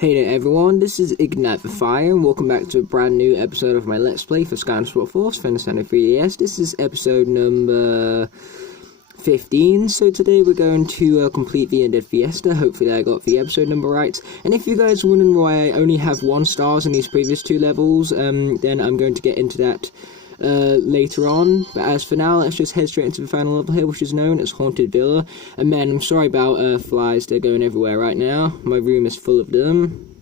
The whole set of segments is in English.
Hey there everyone, this is Ignite the Fire, and welcome back to a brand new episode of my Let's Play for Skylanders for Nintendo 3DS. This is episode number 15, so today we're going to complete the Ended Fiesta. Hopefully I got the episode number right. And if you guys are wondering why I only have 1 star in these previous 2 levels, then I'm going to get into that later on. But as for now, let's just head straight into the final level here, which is known as Haunted Villa. And man, I'm sorry about flies, they're going everywhere right now. My room is full of them.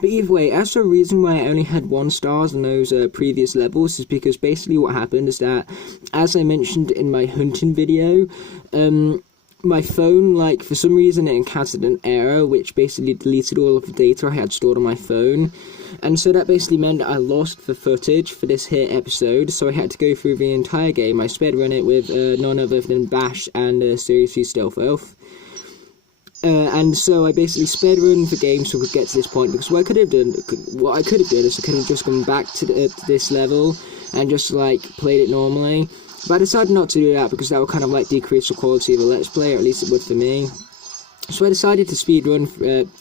But either way, as for the reason why I only had 1 star in those previous levels is because basically what happened is that, as I mentioned in my hunting video, my phone, like, for some reason it encountered an error which basically deleted all of the data I had stored on my phone. And so that basically meant that I lost the footage for this here episode, so I had to go through the entire game. I speedrun it with none other than Bash and Series 3 Stealth Elf. And so I basically speedrun the game so I could get to this point, because what I could have done is I could have just gone back to this level and just, like, played it normally. But I decided not to do that because that would kind of, like, decrease the quality of the Let's Play, or at least it would for me. So I decided to speedrun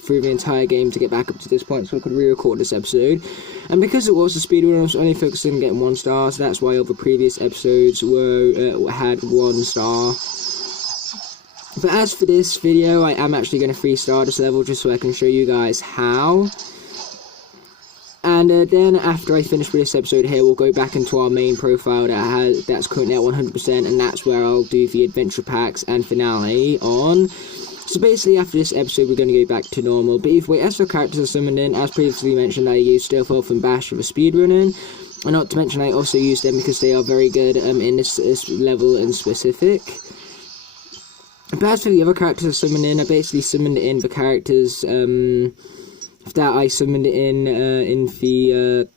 through the entire game to get back up to this point so I could re-record this episode. And because it was a speedrun, I was only focusing on getting 1 star, so that's why all the previous episodes had 1 star. But as for this video, I am actually going to 3-star this level just so I can show you guys how. And then after I finish with this episode here, we'll go back into our main profile that's currently at 100%, and that's where I'll do the adventure packs and finale on. So basically after this episode we're going to go back to normal. But either way, as for characters I summoned in, as previously mentioned, I used Stealth Elf and Bash for the speedrunning. And not to mention I also used them because they are very good in this level in specific. But as for the other characters I summoned in, I basically summoned in the characters that I summoned in the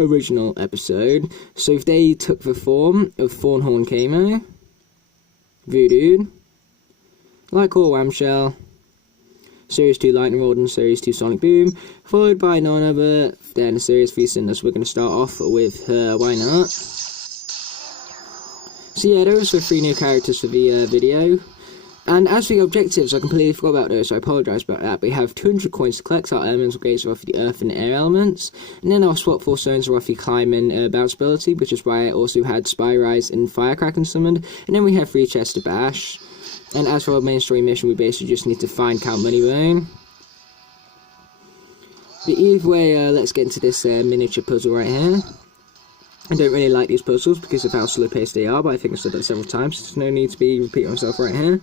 original episode. So if they took the form of Thornhorn Camo, Voodoo, Like All Whamshell, Series 2 Lightning Rod, and Series 2 Sonic Boom, followed by none other than Series 3 Cinder. So we're going to start off with her, why not? So yeah, those were 3 new characters for the video. And as for the objectives, I completely forgot about those, so I apologise about that. But we have 200 coins to collect, our elements grades off the earth and air elements. And then our swap 4 stones are off the climb and bounce ability, which is why I also had Spy Rise and Firecracker summoned. And then we have 3 chests to bash. And as for our main story mission, we basically just need to find Count Moneybone. But either way, let's get into this miniature puzzle right here. I don't really like these puzzles because of how slow paced they are, but I think I've said that several times, so there's no need to be repeating myself right here.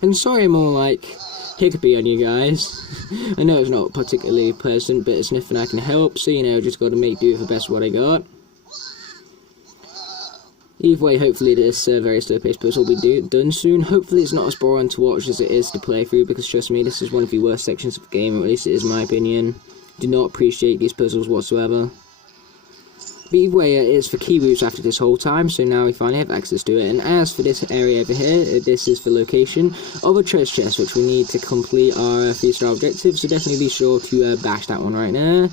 And sorry I'm all, like, hiccupy on you guys. I know it's not particularly pleasant, but it's nothing I can help, so, you know, just gotta make do with the best what I got. Either way, hopefully this very slow-paced puzzle will be done soon. Hopefully it's not as boring to watch as it is to play through, because trust me, this is one of the worst sections of the game, or at least it is my opinion. Do not appreciate these puzzles whatsoever. But either way, it's for key routes after this whole time, so now we finally have access to it. And as for this area over here, this is the location of a treasure chest, which we need to complete our 3-star objective, so definitely be sure to bash that one right now.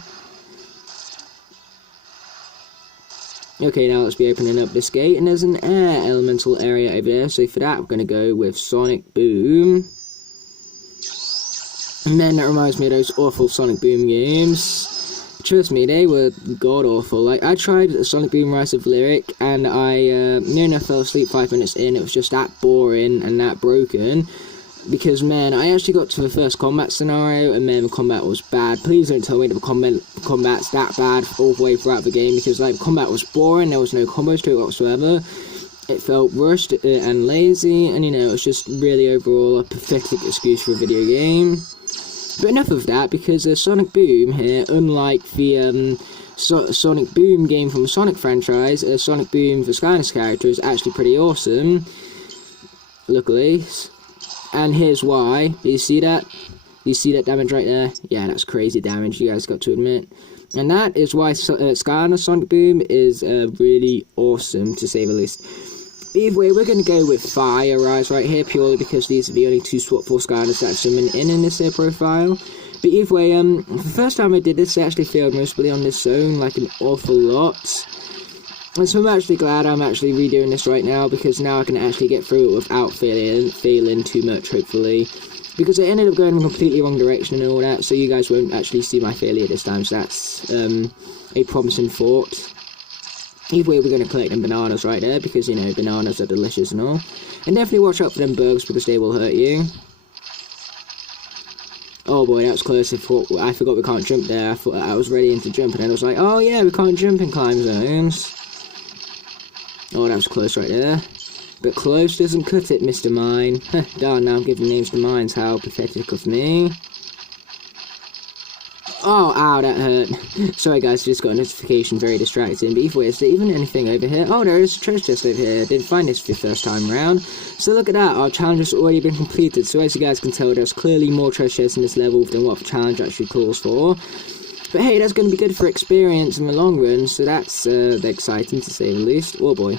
Okay, now let's be opening up this gate, and there's an air elemental area over there, so for that we're going to go with Sonic Boom. And then that reminds me of those awful Sonic Boom games. Trust me, they were god-awful. Like, I tried Sonic Boom Rise of Lyric, and I near enough fell asleep 5 minutes in. It was just that boring and that broken. Because, man, I actually got to the first combat scenario, and man, the combat was bad. Please don't tell me that the combat's that bad all the way throughout the game, because, like, the combat was boring, there was no combos to it whatsoever. It felt rushed and lazy, and, you know, it was just really overall a pathetic excuse for a video game. But enough of that, because Sonic Boom here, unlike the Sonic Boom game from the Sonic franchise, Sonic Boom for Skylanders character is actually pretty awesome, luckily. And here's why. Do you see that? You see that damage right there? Yeah, that's crazy damage, you guys got to admit. And that is why Skylanders Sonic Boom is really awesome, to say the least. Either way, we're going to go with Fire Rise right here, purely because these are the only 2 swap 4 Skylanders that I've summoned in this profile. But either way, the first time I did this, I actually failed mostly on this zone, like an awful lot. And so I'm actually glad I'm actually redoing this right now, because now I can actually get through it without failing too much, hopefully. because I ended up going in a completely wrong direction and all that, so you guys won't actually see my failure this time, so that's a promising thought. Either way, we're going to collect them bananas right there, because, you know, bananas are delicious and all. And definitely watch out for them bugs, because they will hurt you. Oh boy, that was close. I forgot we can't jump there. I thought I was ready to jump, and then I was like, oh yeah, we can't jump in climb zones. Oh, that was close right there. But close doesn't cut it, Mr. Mine. Darn, now I'm giving names to mines. How pathetic of me. Oh, ow, that hurt. Sorry guys, just got a notification, very distracting. But either way, is there even anything over here? Oh, there is a treasure chest over here. Didn't find this for the first time around. So look at that, our challenge has already been completed. So as you guys can tell, there's clearly more treasure chests in this level than what the challenge actually calls for. But hey, that's going to be good for experience in the long run, so that's exciting to say the least. Oh boy.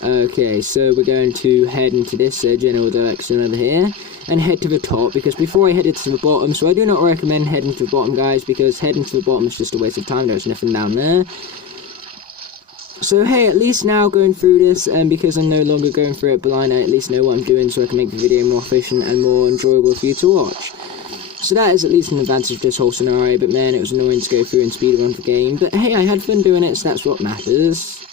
Okay, so we're going to head into this general direction over here, and head to the top, because before I headed to the bottom, so I do not recommend heading to the bottom, guys, because heading to the bottom is just a waste of time. There's nothing down there. So hey, at least now going through this, and because I'm no longer going through it blind, I at least know what I'm doing, so I can make the video more efficient and more enjoyable for you to watch. So that is at least an advantage of this whole scenario, but man, it was annoying to go through and speedrun the game. But hey, I had fun doing it, so that's what matters.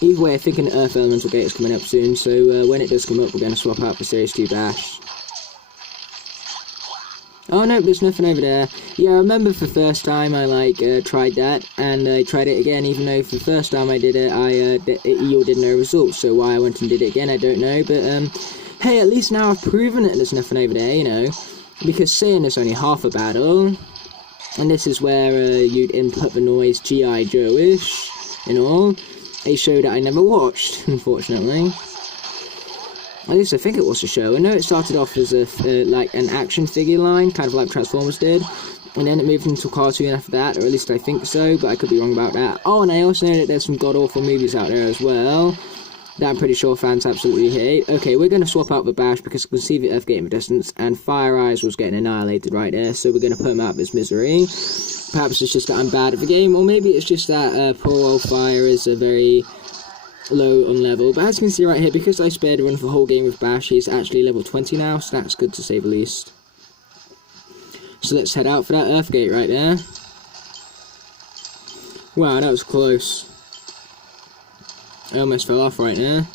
Either way, I think an Earth Elemental Gate is coming up soon, so when it does come up, we're going to swap out for Series 2 Bash. Oh no, there's nothing over there. Yeah, I remember for the first time I tried that, and I tried it again, even though for the first time I did it, it yielded no results, so why I went and did it again, I don't know, but hey, at least now I've proven it there's nothing over there, you know, because saying there's only half a battle, and this is where you'd input the noise G.I. Joe-ish, and all. A show that I never watched, unfortunately. At least I think it was a show. I know it started off as like an action figure line, kind of like Transformers did, and then it moved into a cartoon after that, or at least I think so, but I could be wrong about that. Oh, and I also know that there's some god-awful movies out there as well, that I'm pretty sure fans absolutely hate. Okay, we're going to swap out the Bash, because we can see the Earth Gate in the distance, and Fire Eyes was getting annihilated right there, so we're going to put him out of his misery. Perhaps it's just that I'm bad at the game, or maybe it's just that poor old Fire is a very low on level. But as you can see right here, because I spared run for the whole game with Bash, he's actually level 20 now, so that's good to say the least. So let's head out for that Earth Gate right there. Wow, that was close. I almost fell off right there.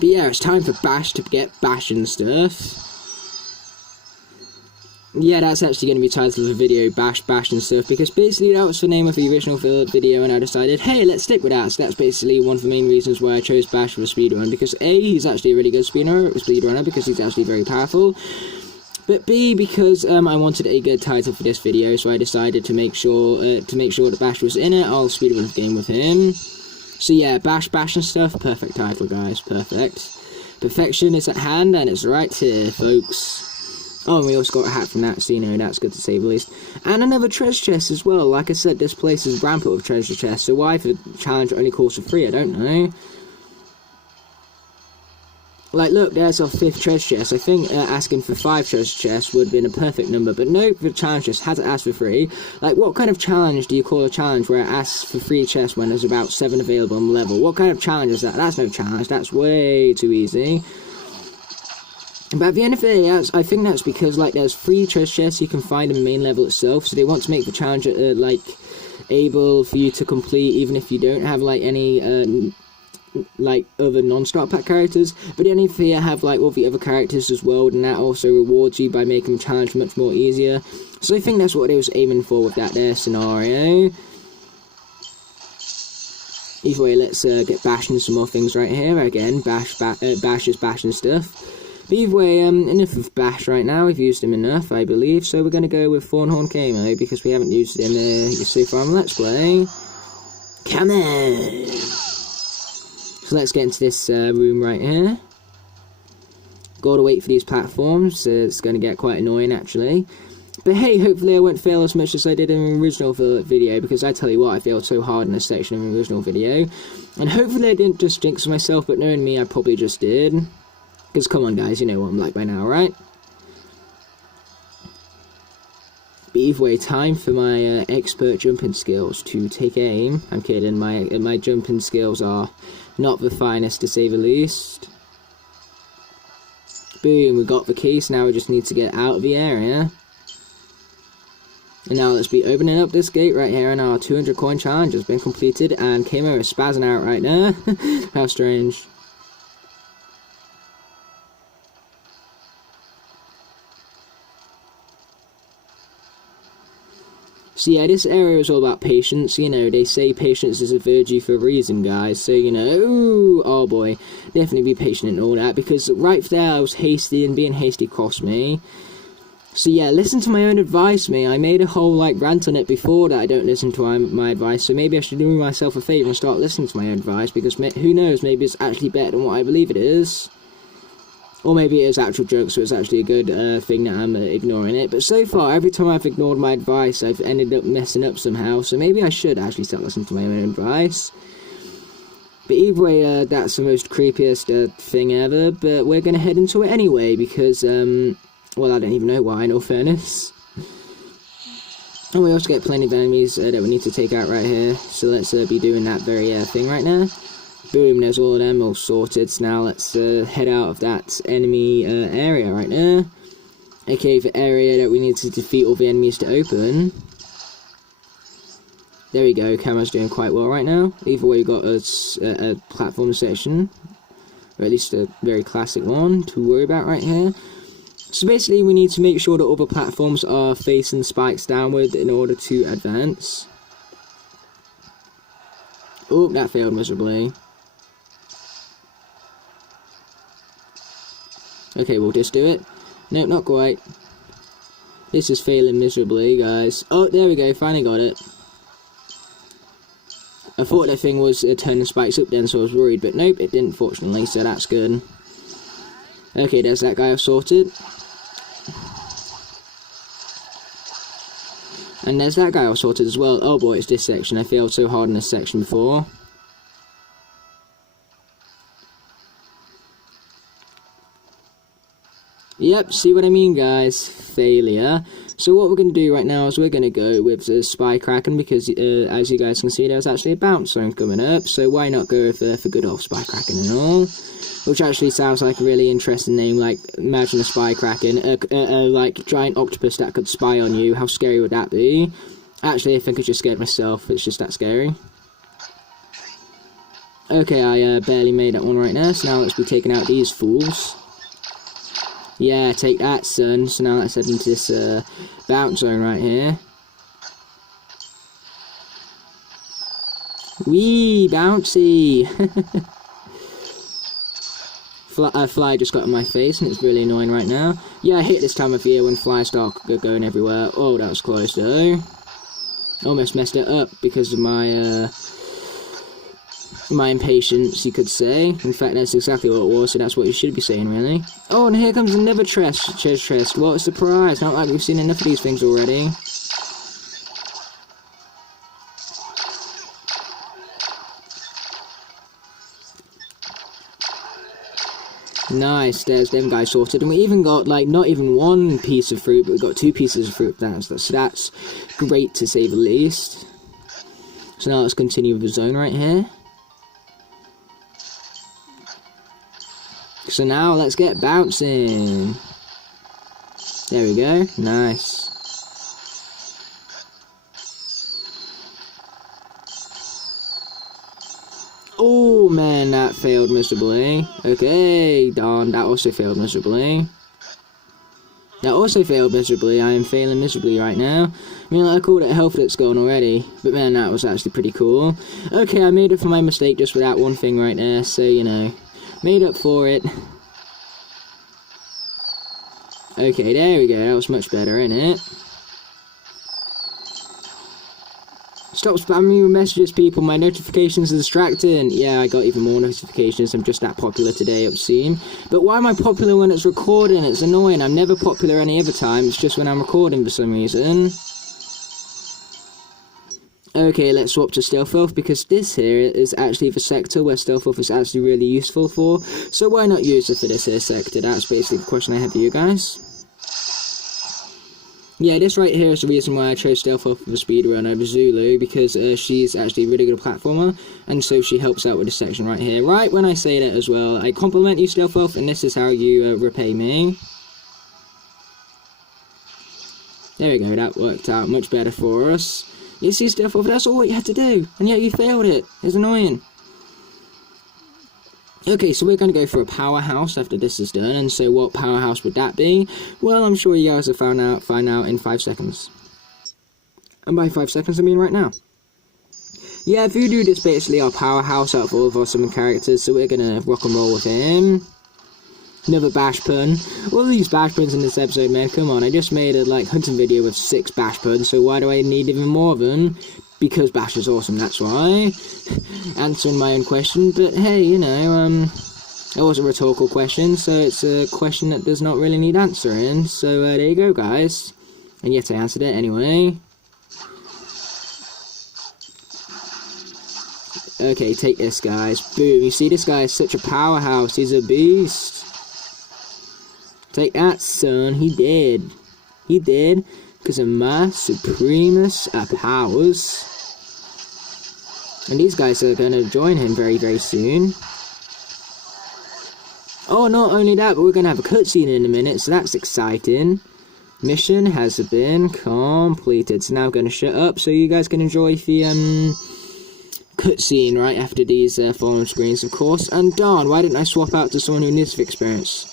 But yeah, it's time for Bash to get bashing stuff. Yeah, that's actually going to be the title of the video, Bash and stuff, because basically that was the name of the original video, and I decided, hey, let's stick with that. So that's basically one of the main reasons why I chose Bash for the speedrun, because A, he's actually a really good speedrunner, because he's actually very powerful, but B, because I wanted a good title for this video, so I decided to make sure that Bash was in it. I'll speedrun the game with him. So yeah, Bash and stuff, perfect title, guys, perfect. Perfection is at hand, and it's right here, folks. Oh, and we also got a hat from that, so you know, that's good to say the least. And another treasure chest as well. Like I said, this place is rampant with treasure chests, so why the challenge only calls for 3, I don't know. Like, look, there's our 5th treasure chest. I think asking for 5 treasure chests would have been a perfect number, but no, the challenge just hasn't asked for 3. Like, what kind of challenge do you call a challenge where it asks for 3 chests when there's about 7 available on the level? What kind of challenge is that? That's no challenge, that's way too easy. But at the end of the day, I think that's because, like, there's 3 treasure chests you can find in the main level itself, so they want to make the challenge, like, able for you to complete, even if you don't have, like, any, like, other non-start pack characters. But then if you have, like, all the other characters as well, then that also rewards you by making the challenge much more easier. So I think that's what they was aiming for with that there scenario. Either way, let's get bashing some more things right here. Again, Bash is bashing stuff. But either way, enough of Bash right now. We've used him enough, I believe. So we're going to go with Thornhorn Camo, because we haven't used him so far on Let's Play. Come on! So let's get into this room right here. Gotta wait for these platforms. It's going to get quite annoying, actually. But hey, hopefully I won't fail as much as I did in the original video, because I tell you what, I failed so hard in this section of the original video. And hopefully I didn't just jinx myself, but knowing me, I probably just did. Because come on guys, you know what I'm like by now, right? But either way, time for my expert jumping skills to take aim. I'm kidding, my jumping skills are not the finest, to say the least. Boom, we got the key, so now we just need to get out of the area. And now let's be opening up this gate right here, and our 200 coin challenge has been completed, and Kamo is spazzing out right now. How strange. So yeah, this area is all about patience. You know, they say patience is a virtue for a reason, guys. So, you know, ooh, oh boy, definitely be patient and all that, because right there I was hasty, and being hasty cost me. So yeah, listen to my own advice, mate. I made a whole, like, rant on it before that I don't listen to my advice, so maybe I should do myself a favour and start listening to my own advice, because who knows, maybe it's actually better than what I believe it is. Or maybe it is actual joke, so it's actually a good thing that I'm ignoring it. But so far, every time I've ignored my advice, I've ended up messing up somehow, so maybe I should actually start listening to my own advice. But either way, that's the most creepiest thing ever, but we're going to head into it anyway, because, well, I don't even know why, in all fairness. And we also get plenty of enemies that we need to take out right here, so let's be doing that very thing right now. Boom, there's all of them all sorted, so now let's head out of that enemy area right now. Okay, the area that we need to defeat all the enemies to open. There we go, Camo's doing quite well right now. Either way, we've got a platform section, or at least a very classic one to worry about right here. So basically, we need to make sure that all the platforms are facing spikes downward in order to advance. Oh, that failed miserably. Okay, we'll just do it. Nope, not quite. This is failing miserably, guys. Oh, there we go, finally got it. I thought that thing was turning spikes up then, so I was worried, but nope, it didn't, fortunately, so that's good. Okay, there's that guy I've sorted. And there's that guy I've sorted as well. Oh boy, it's this section. I failed so hard in this section before. Yep, see what I mean, guys? Failure. So what we're going to do right now is we're going to go with the Spy Kraken, because as you guys can see, there's actually a bounce zone coming up, so why not go for good old Spy Kraken and all? Which actually sounds like a really interesting name, like, imagine a Spy Kraken, like, giant octopus that could spy on you. How scary would that be? Actually, I think I just scared myself, it's just that scary. Okay, I barely made that one right now, so now let's be taking out these fools. Yeah, take that, son. So now let's head into this bounce zone right here. Wee, bouncy! Fly just got in my face, and it's really annoying right now. Yeah, I hate this time of year when flies start going everywhere. Oh, that was close though. Almost messed it up because of my impatience, you could say. In fact, that's exactly what it was, so that's what you should be saying, really. Oh, and here comes another treasure chest. What a surprise. Not like we've seen enough of these things already. Nice, there's them guys sorted. And we even got, like, not even one piece of fruit, but we got 2 pieces of fruit. So that's great, to say the least. So now let's continue with the zone right here. So now let's get bouncing. There we go. Nice. Oh man, that failed miserably. Okay, darn, that also failed miserably. That also failed miserably. I am failing miserably right now. I mean, I called it a health that's gone already, but man, that was actually pretty cool. Okay, I made up for my mistake just with that one thing right there, so, you know, made up for it. Okay, there we go, that was much better, innit? Stop spamming me with messages, people, my notifications are distracting. Yeah, I got even more notifications, I'm just that popular today, it seems. But why am I popular when it's recording? It's annoying, I'm never popular any other time, it's just when I'm recording for some reason. Okay, let's swap to Stealth Elf, because this here is actually the sector where Stealth Elf is actually really useful for. So why not use it for this here sector? That's basically the question I have for you guys. Yeah, this right here is the reason why I chose Stealth Elf for the speedrun over Zulu, because she's actually a really good platformer, and so she helps out with this section right here. Right when I say that as well, I compliment you, Stealth Elf, and this is how you repay me. There we go, that worked out much better for us. You see, Stealth Elf, that's all you had to do, and yet you failed it. It's annoying. Okay, so we're going to go for a powerhouse after this is done, and so what powerhouse would that be? Well, I'm sure you guys will find out in 5 seconds. And by 5 seconds, I mean right now. Yeah, Voodoo is basically our powerhouse out of all of our summon characters, so we're going to rock and roll with him. Another bash pun. All these bash puns in this episode, man, come on, I just made a, hunting video with 6 bash puns, so why do I need even more of them? Because bash is awesome, that's why. Answering my own question, but hey, you know, it was a rhetorical question, so it's a question that does not really need answering, so there you go, guys. And yet I answered it anyway. Okay, take this, guys. Boom, you see this guy is such a powerhouse, he's a beast. Take that, son, he did. He did, because of my supremous powers. And these guys are going to join him very, very soon. Oh, not only that, but we're going to have a cutscene in a minute, so that's exciting. Mission has been completed. So now I'm going to shut up so you guys can enjoy the cutscene right after these following screens, of course. And darn, why didn't I swap out to someone who needs the experience?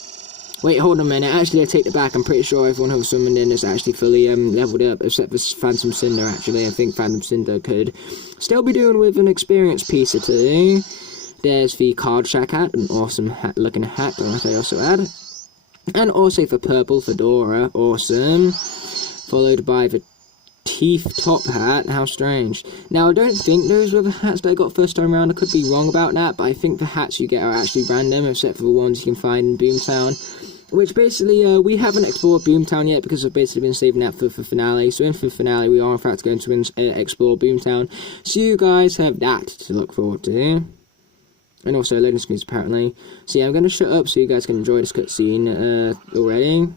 Wait, hold on a minute. Actually, I take it back. I'm pretty sure everyone who's summoned in is actually fully leveled up, except for Phantom Cinder, actually. I think Phantom Cinder could still be doing with an experience piece or two. There's the Card Shack hat, an awesome looking hat that I also add. And also for Purple Fedora, awesome. Followed by the Teeth Top hat, how strange. Now, I don't think those were the hats that I got first time around. I could be wrong about that, but I think the hats you get are actually random, except for the ones you can find in Boomtown. Which basically, we haven't explored Boomtown yet because we've basically been saving that for finale. So in for finale, we are in fact going to explore Boomtown. So you guys have that to look forward to. And also loading screens apparently. So yeah, I'm going to shut up so you guys can enjoy this cutscene already.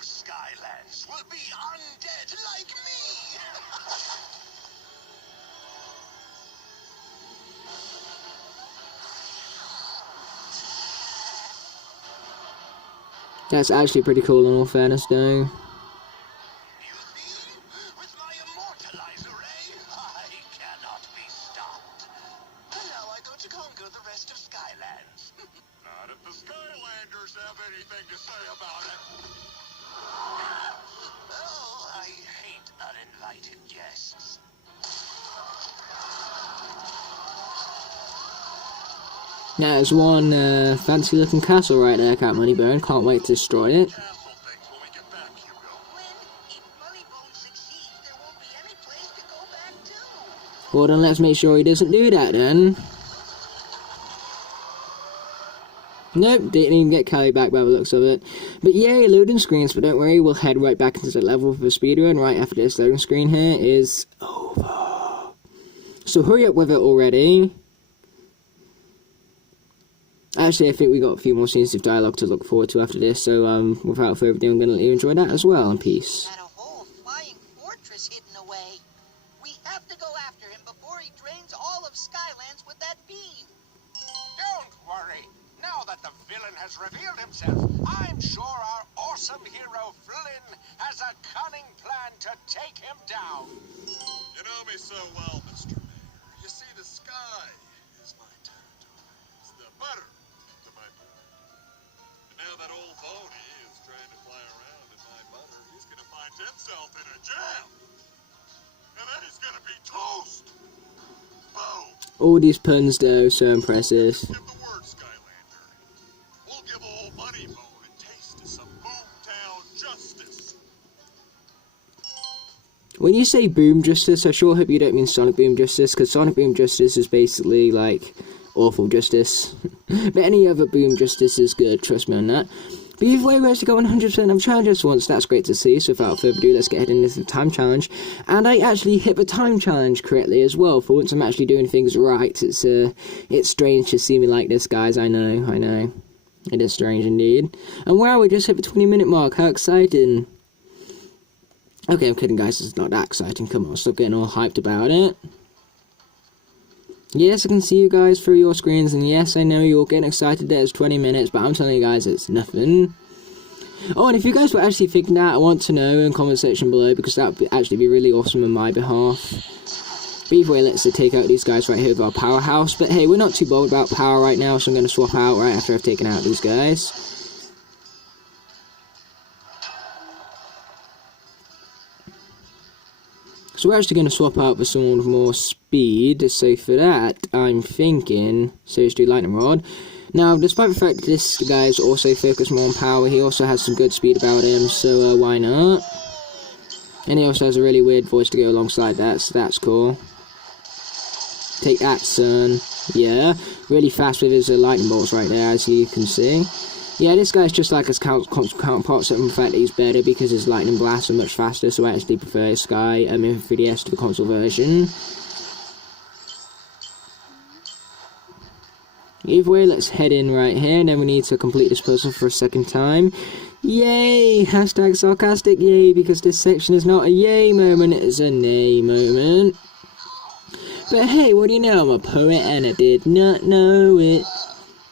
Skylanders will be undead like me! That's actually pretty cool in all fairness though. You see? With my immortalizer ray, I cannot be stopped. And now I go to conquer the rest of Skylands. Not if the Skylanders have anything to say about it. Oh, I hate uninvited guests. Now there's one fancy looking castle right there, Cat Moneyburn. Can't wait to destroy it. Well then let's make sure he doesn't do that then. Nope, didn't even get Callie back by the looks of it. But yay, loading screens, but don't worry, we'll head right back into the level for the speedrun right after this loading screen here is over. So hurry up with it already. Actually, I think we got a few more scenes of dialogue to look forward to after this, so without further ado, I'm going to let you enjoy that as well, and peace. Got a whole flying fortress hidden away. We have to go after him before he drains all of Skylands with that beam. Don't worry. Now that the villain has revealed himself, I'm sure our awesome hero Flynn has a cunning plan to take him down. You know me so well, Mr. Mayor. You see, the sky is my territory. It's the butter to my bread. And now that old phony is trying to fly around in my butter, he's going to find himself in a jam. And then he's going to be toast. Boom. All these puns, though, so impressive. Give the word, Skylander. We'll give old Money Mo a taste of some boomtown justice. When you say boom justice, I sure hope you don't mean Sonic Boom Justice, because Sonic Boom Justice is basically, like, awful justice. But any other boom justice is good, trust me on that. But either way, we actually got 100% of challenges once. That's great to see. So without further ado, let's get heading into the time challenge. And I actually hit the time challenge correctly as well. For once, I'm actually doing things right. It's strange to see me like this, guys. I know. It is strange indeed. And wow, we just hit the 20-minute mark. How exciting. Okay, I'm kidding, guys. It's not that exciting. Come on, stop getting all hyped about it. Yes, I can see you guys through your screens, and yes, I know you're getting excited that it's 20 minutes, but I'm telling you guys, it's nothing. Oh, and if you guys were actually thinking that, I want to know in the comment section below, because that would actually be really awesome on my behalf. But either way, let's take out these guys right here with our powerhouse. But hey, we're not too bothered about power right now, so I'm going to swap out right after I've taken out these guys. So we're actually going to swap out for someone with more speed, so for that, I'm thinking, so let's do Lightning Rod. Now, despite the fact that this guy's also focused more on power, he also has some good speed about him, so why not? And he also has a really weird voice to go alongside that, so that's cool. Take that, son. Yeah, really fast with his lightning bolts right there, as you can see. Yeah, this guy's just like his counterpart, except for the fact that he's better because his lightning blasts are much faster, so I actually prefer Sky in 3DS to the console version. Either way, let's head in right here, and then we need to complete this puzzle for a second time. Yay! Hashtag sarcastic yay, because this section is not a yay moment, it's a nay moment. But hey, what do you know, I'm a poet and I did not know it.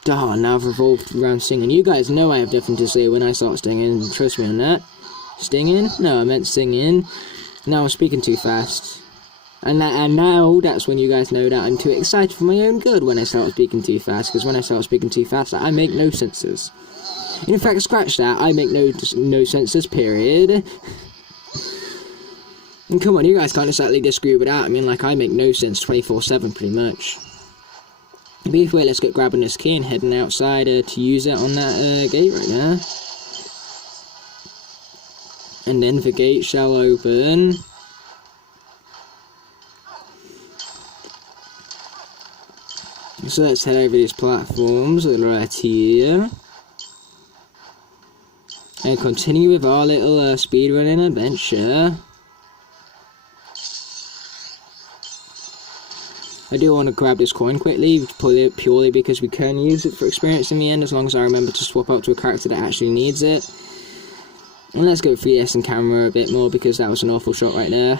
Oh, now I've revolved around singing. You guys know I have nothing to say when I start singing. Trust me on that. Stinging? No, I meant singing. Now I'm speaking too fast. And now that's when you guys know that I'm too excited for my own good when I start speaking too fast. Because when I start speaking too fast, I make no senses. In fact, scratch that. I make no senses, period. And come on, you guys can't exactly disagree with that. I mean, like, I make no sense 24/7 pretty much. But either way, let's get grabbing this key and heading outside to use it on that gate right there. And then the gate shall open. So let's head over these platforms right here. And continue with our little speedrunning adventure. I do want to grab this coin quickly, purely because we can use it for experience in the end, as long as I remember to swap out to a character that actually needs it. And let's go 3DS and camera a bit more, because that was an awful shot right there.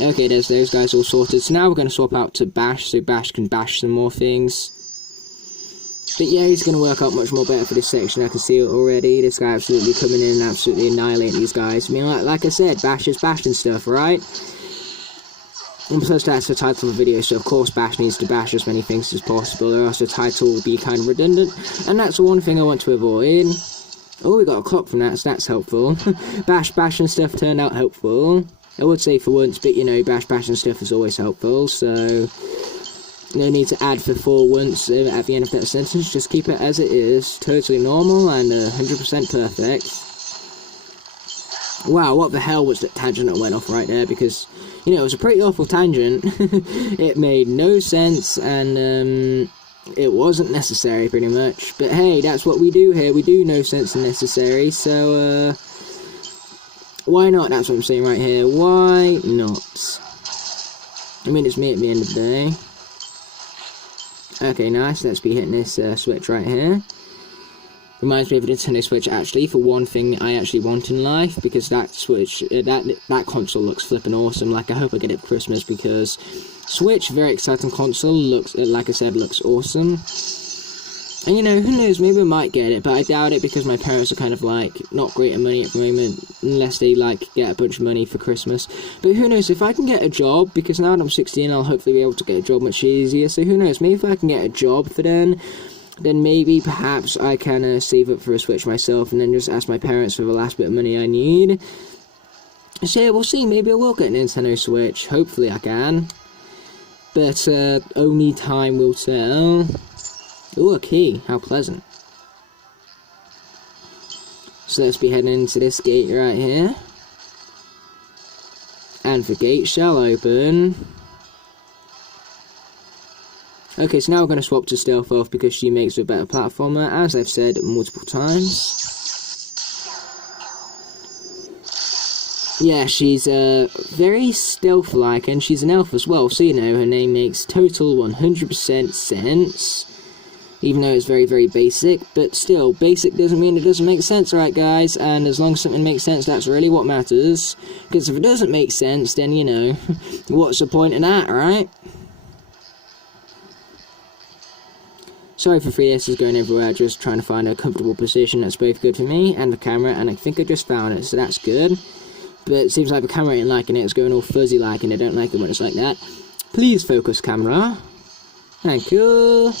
Okay, there's those guys all sorted. So now we're going to swap out to Bash, so Bash can bash some more things. But yeah, he's going to work out much more better for this section, I can see it already. This guy absolutely coming in and absolutely annihilating these guys. I mean, like I said, Bash is bashing stuff, right? And plus that's the title of the video, so of course Bash needs to bash as many things as possible, or else the title will be kind of redundant, and that's the one thing I want to avoid. Oh, we got a clock from that, so that's helpful. Bash and stuff turned out helpful. I would say for once, but you know, Bash and stuff is always helpful, so no need to add for once at the end of that sentence, just keep it as it is, totally normal and 100% perfect. Wow, what the hell was that tangent that went off right there, because, you know, it was a pretty awful tangent. It made no sense, and it wasn't necessary, pretty much. But hey, that's what we do here, we do no sense and necessary, so, why not? That's what I'm saying right here, why not? I mean, it's me at the end of the day. Okay, nice, let's be hitting this switch right here. Reminds me of the Nintendo Switch, actually, for one thing I actually want in life, because that Switch, that console looks flippin' awesome. Like, I hope I get it for Christmas, because Switch, very exciting console, looks, like I said, looks awesome. And, you know, who knows, maybe I might get it, but I doubt it, because my parents are kind of, like, not great at money at the moment, unless they, like, get a bunch of money for Christmas. But who knows, if I can get a job, because now that I'm 16, I'll hopefully be able to get a job much easier, so who knows, maybe if I can get a job for then maybe, perhaps, I can save up for a Switch myself, and then just ask my parents for the last bit of money I need. So yeah, we'll see, maybe I will get a Nintendo Switch, hopefully I can. But, only time will tell. Ooh, a key, how pleasant. So let's be heading into this gate right here. And the gate shall open. Okay, so now we're going to swap to Stealth Elf because she makes a better platformer, as I've said multiple times. Yeah, she's very stealth-like, and she's an elf as well, so you know, her name makes total 100% sense. Even though it's very, very basic, but still, basic doesn't mean it doesn't make sense, right, guys? And as long as something makes sense, that's really what matters. Because if it doesn't make sense, then, you know, what's the point in that, right? Sorry for 3DS going everywhere, just trying to find a comfortable position that's both good for me and the camera, and I think I just found it, so that's good. But it seems like the camera ain't liking it, it's going all fuzzy like, and I don't like it when it's like that. Please focus, camera. Thank you.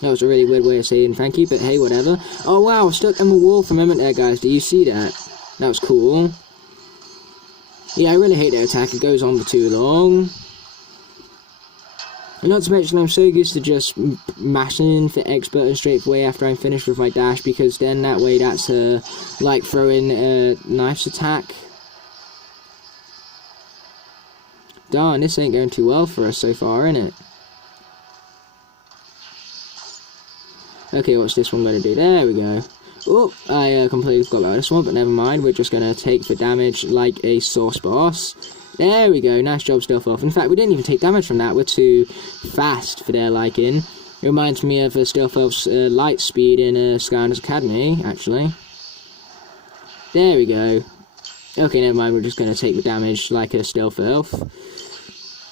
That was a really weird way of saying thank you, but hey, whatever. Oh wow, I stuck on the wall for a moment there, guys. Do you see that? That was cool. Yeah, I really hate that attack. It goes on for too long. And not to mention, I'm so used to just mashing for X button straight away after I'm finished with my dash, because then that way that's like throwing a knife's attack. Darn, this ain't going too well for us so far, innit? Okay, what's this one going to do? There we go. Oh, I completely forgot about this one, but never mind. We're just going to take the damage like a sauce boss. There we go. Nice job, Stealth Elf. In fact, we didn't even take damage from that. We're too fast for their liking. It reminds me of Stealth Elf's light speed in Skylanders Academy, actually. There we go. Okay, never mind. We're just going to take the damage like a Stealth Elf.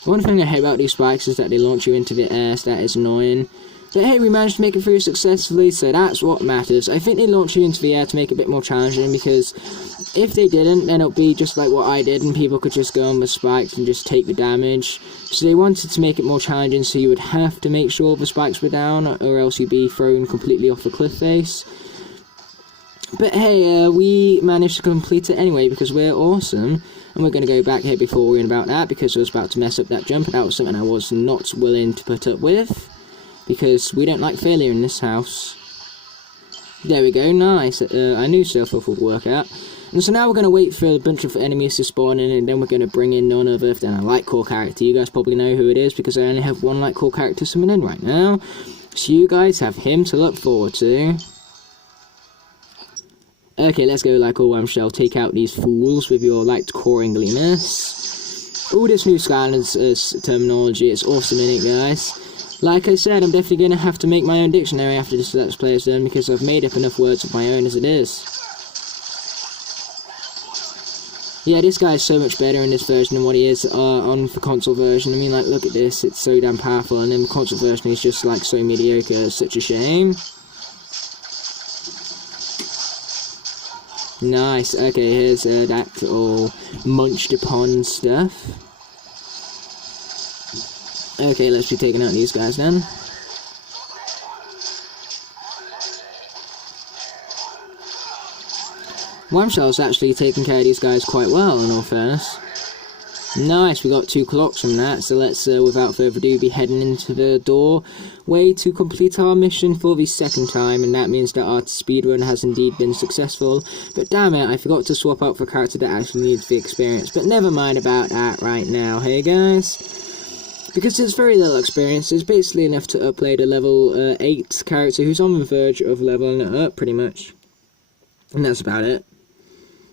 One thing I hate about these spikes is that they launch you into the air, so that is annoying. But hey, we managed to make it through successfully, so that's what matters. I think they launched you into the air to make it a bit more challenging, because if they didn't, then it'll be just like what I did, and people could just go on the spikes and just take the damage. So they wanted to make it more challenging, so you would have to make sure the spikes were down, or else you'd be thrown completely off the cliff face. But hey, we managed to complete it anyway, because we're awesome. And we're going to go back here before worrying about that, because I was about to mess up that jump, and that was something I was not willing to put up with. Because we don't like failure in this house. There we go, nice. I knew Stealth Elf would work out. And so now we're going to wait for a bunch of enemies to spawn in, and then we're going to bring in none other than a light core character. You guys probably know who it is, because I only have one light core character summoned in right now. So you guys have him to look forward to. Okay, let's go like all shall take out these fools with your light coringliness. All this new Skylanders terminology, it's awesome, innit, guys? Like I said, I'm definitely going to have to make my own dictionary after this Let's Play is done, because I've made up enough words of my own as it is. Yeah, this guy's so much better in this version than what he is on the console version. I mean, like, look at this, it's so damn powerful, and then the console version is just, like, so mediocre. It's such a shame. Nice, okay, here's that all munched upon stuff. Okay, let's be taking out these guys then. Whamshell's actually taking care of these guys quite well, in all fairness. Nice, we got 2 clocks from that, so let's, without further ado, be heading into the doorway to complete our mission for the second time, and that means that our speedrun has indeed been successful. But damn it, I forgot to swap out for a character that actually needs the experience, but never mind about that right now, hey guys? Because it's very little experience, it's basically enough to upload a level 8 character who's on the verge of leveling it up, pretty much. And that's about it.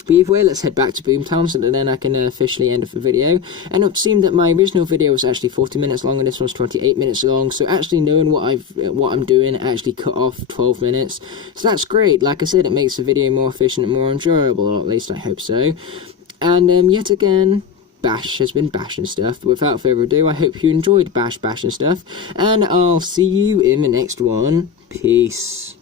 But either way, let's head back to Boomtown so that then I can officially end off the video. And it seemed that my original video was actually 40 minutes long and this one's 28 minutes long, so actually knowing what I'm doing actually cut off 12 minutes. So that's great. Like I said, it makes the video more efficient and more enjoyable, or at least I hope so. And yet again, Bash has been bashing stuff. But without further ado, I hope you enjoyed bashing stuff, and I'll see you in the next one. Peace.